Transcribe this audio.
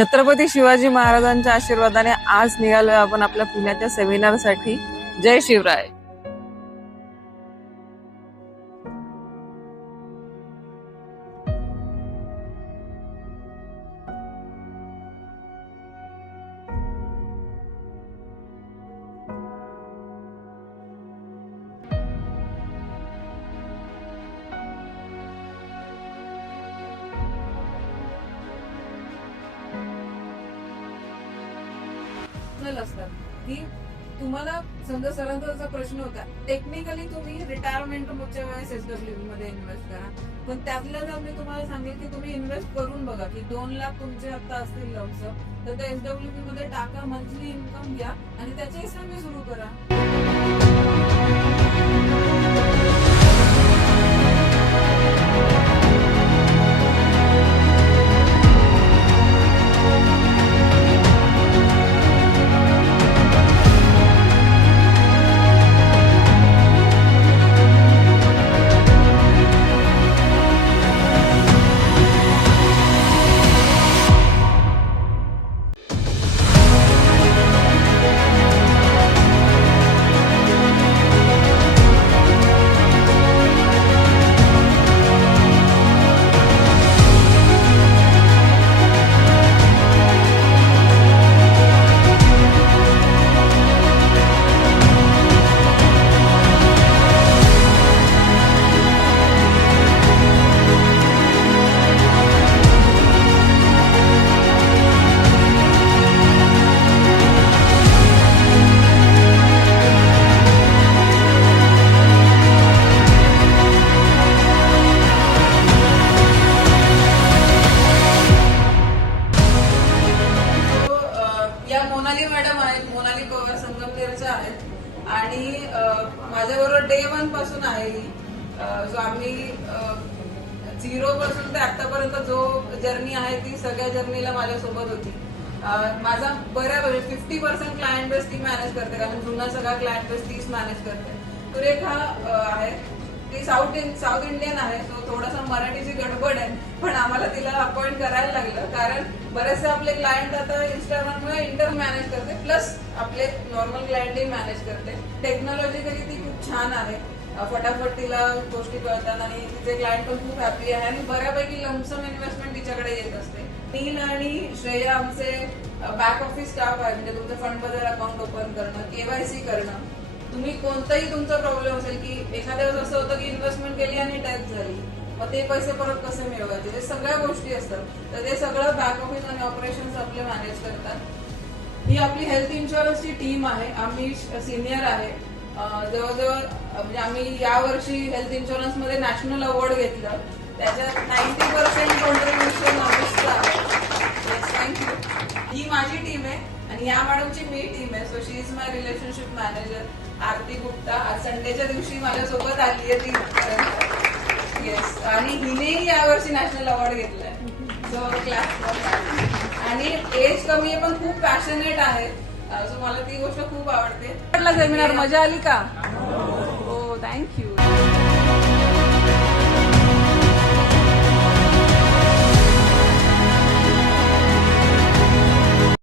छत्रपती शिवाजी महाराजांच्या आशीर्वादाने आज निघालोय आपण आपल्या पुण्याच्या सेमिनारसाठी. जय शिवराय. असतात की तुम्हाला समजा सरांचा प्रश्न होता, टेक्निकली तुम्ही रिटायरमेंटच्या वेळेस एसडब्ल्यूपी मध्ये इन्व्हेस्ट करा, पण त्यातल्या जर मी तुम्हाला सांगेल की तुम्ही इन्व्हेस्ट करून बघा की 2 लाख तुमचे आता असतील लमसम, तर त्या एसडब्ल्यूपी मध्ये टाका, मंथली इन्कम घ्या आणि त्याची एसएमपी सुरू करा. आणि माझ्याबरोबर डे 1 पासून आहे. जो आम्ही 0 पासून ते आतापर्यंत जो जर्नी आहे ती सगळ्या जर्नीला माझ्यासोबत होती. माझा बऱ्यापैकी 50% क्लायंट बेस ती मॅनेज करते, कारण जुना सगळा क्लायंट बेस तीच मॅनेज करते. सुरेखा आहे ती साऊथ इंडियन आहे, सो थोडासा मराठीची गडबड आहे, पण आम्हाला तिला अपॉइंट करायला लागलं कारण बरेचसे आपले क्लायंट आता इंस्टाग्राममुळे इंटर मॅनेज करते, प्लस आपले नॉर्मल क्लायंटही मॅनेज करते. टेक्नॉलॉजिकली ती खूप छान आहे, फटाफट तिला गोष्टी कळतात आणि तिचे क्लायंट पण खूप हॅपी आहे आणि बऱ्यापैकी लमसम इन्व्हेस्टमेंट तिच्याकडे येत असते. नील आणि श्रेया आमचे बॅक ऑफिस स्टाफ आहे, म्हणजे तुमचं फंड बाजार अकाउंट ओपन करणं, केवायसी करणं. तुम्ही कोणताही तुमचा प्रॉब्लेम असेल की एखाद्या वेळेस असं होतं की इन्व्हेस्टमेंट केली आणि डेथ झाली, मग ते पैसे परत कसे मिळवायचे, हे सगळ्या गोष्टी असतात. तर ते सगळं बॅक ऑफिस आणि ऑपरेशन्स आपले मॅनेज करतात. ही आपली हेल्थ इन्शुरन्सची टीम आहे, आम्ही सिनियर आहे. जवळजवळ म्हणजे आम्ही यावर्षी हेल्थ इन्शुरन्स मध्ये नॅशनल अवॉर्ड घेतलं, त्याच्यात 90% कॉन्ट्रीब्युशन ऑफिसचं आहे. थँक्यू. ही माझी टीम आहे आणि या मॅडमची मी टीम आहे. So she is my relationship manager Aarti Gupta. आज संडेच्या दिवशी माझ्यासोबत आली आहे ती. येस, आणि हिनेही यावर्षी नॅशनल अवॉर्ड घेतलाय. So class. आणि एज कमी आहे पण खूप पॅशनेट आहे, सो मला ती गोष्ट खूप आवडते. सेमिनार मजा आली का? हो, थँक्यू.